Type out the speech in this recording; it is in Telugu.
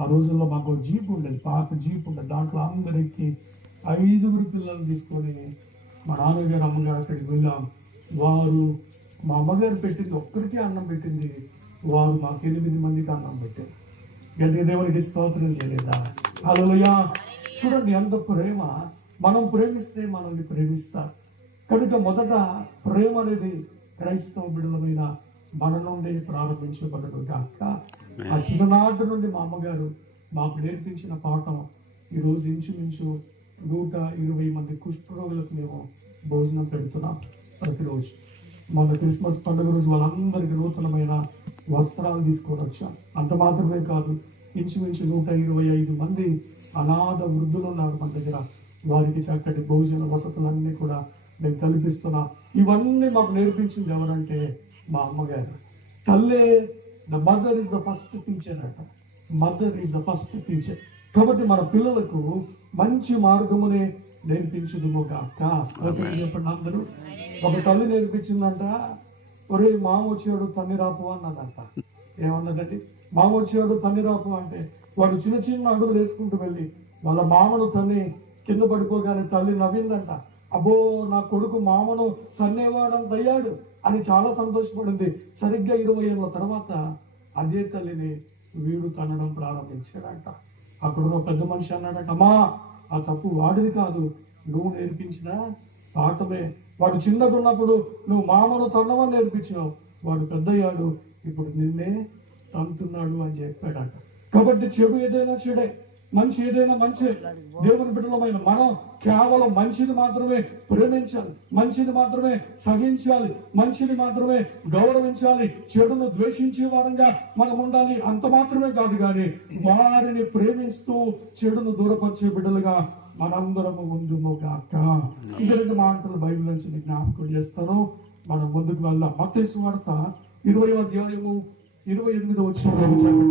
ఆ రోజుల్లో మాకు జీప్ ఉండేది, పాత జీప్ ఉండేది. దాంట్లో అందరికి 5 పిల్లలు తీసుకొని మా నాన్నగారు అమ్మగారు అక్కడికి వెళ్ళాం. వారు మా అమ్మగారు పెట్టింది ఒక్కరికే అన్నం పెట్టింది, వారు మాకు 8 మందికి అన్నం పెట్టారు. గట్టిగా దేవునికి స్తోత్రం చేయలేదా? హల్లెలూయా. చూడండి ఎంత ప్రేమ. మనం ప్రేమిస్తే మనల్ని ప్రేమిస్తారు కనుక మొదట ప్రేమ అనేది క్రైస్తవ బిడ్డలమైన మన నుండి ప్రారంభించబడదు కాక. ఆ చిన్ననాటి నుండి మా అమ్మగారు మాకు నేర్పించిన పాఠం ఈరోజు ఇంచుమించు 120 మంది కుష్ఠరోగులకు మేము భోజనం పెడుతున్నాం ప్రతిరోజు. మొన్న క్రిస్మస్ పండుగ రోజు వాళ్ళందరికీ నూతనమైన వస్త్రాలు తీసుకొని వచ్చాం. అంత మాత్రమే కాదు, ఇంచుమించు 125 మంది అనాథ వృద్ధులు ఉన్నారు మన దగ్గర. వారికి చక్కటి భోజన వసతులన్నీ కూడా మేము కల్పిస్తున్నాం. ఇవన్నీ మాకు నేర్పించింది ఎవరంటే మా అమ్మగారు. తల్లే the mother is the first teacher అట. Mother is the first teacher. కాబట్టి మన పిల్లలకు మంచి మార్గమునే నేర్పించదుము గాక. చెప్పండి అందరూ. ఒక తల్లి నేర్పించిందంట, ఒరే మామ వచ్చేవాడు తన్ని రాపు అన్నదంట. ఏమన్నదండి? మామ వచ్చేవాడు తన్ని రాపు అంటే వాడు చిన్న చిన్న అడుగులు వేసుకుంటూ వెళ్ళి వాళ్ళ మామను తన్ని కింద పడిపోగానే తల్లి నవ్విందంట. అబ్బో నా కొడుకు మామను తన్నేవాడంత అయ్యాడు అని చాలా సంతోషపడింది. సరిగ్గా 20 ఏళ్ళ తర్వాత అదే తల్లిని వీడు తనడం ప్రారంభించాడంట. అక్కడున్న పెద్ద మనిషి అన్నాడట, అమ్మా ఆ తప్పు వాడిది కాదు, నువ్వు నేర్పించిన పాఠమే. వాడు చిన్నగా ఉన్నప్పుడు నువ్వు మామను తన్నమని నేర్పించావు, వాడు పెద్దయ్యాడు ఇప్పుడు నిన్నే తంతున్నాడు అని చెప్పాడంట. కాబట్టి చెడు ఏదైనా చెడే, మంచి ఏదైనా మంచి. దేవుని బిడ్డలమైన మనం కేవలం మంచిది మాత్రమే ప్రేమించాలి, మంచిది మాత్రమే సహించాలి, మంచిది మాత్రమే గౌరవించాలి, చెడును ద్వేషించే వారంగా మనం ఉండాలి. అంత మాత్రమే కాదు కానీ వారిని ప్రేమిస్తూ చెడును దూరపరిచే బిడ్డలుగా మనందరము ముందుము గాక. ఈ 2 మాటలు బైబిల్ నుంచి జ్ఞాపకం చేస్తాను. మనం ముందుకు వెళ్దాం. మత్తయి సువార్త 20వ అధ్యాయము 28వ వచనం.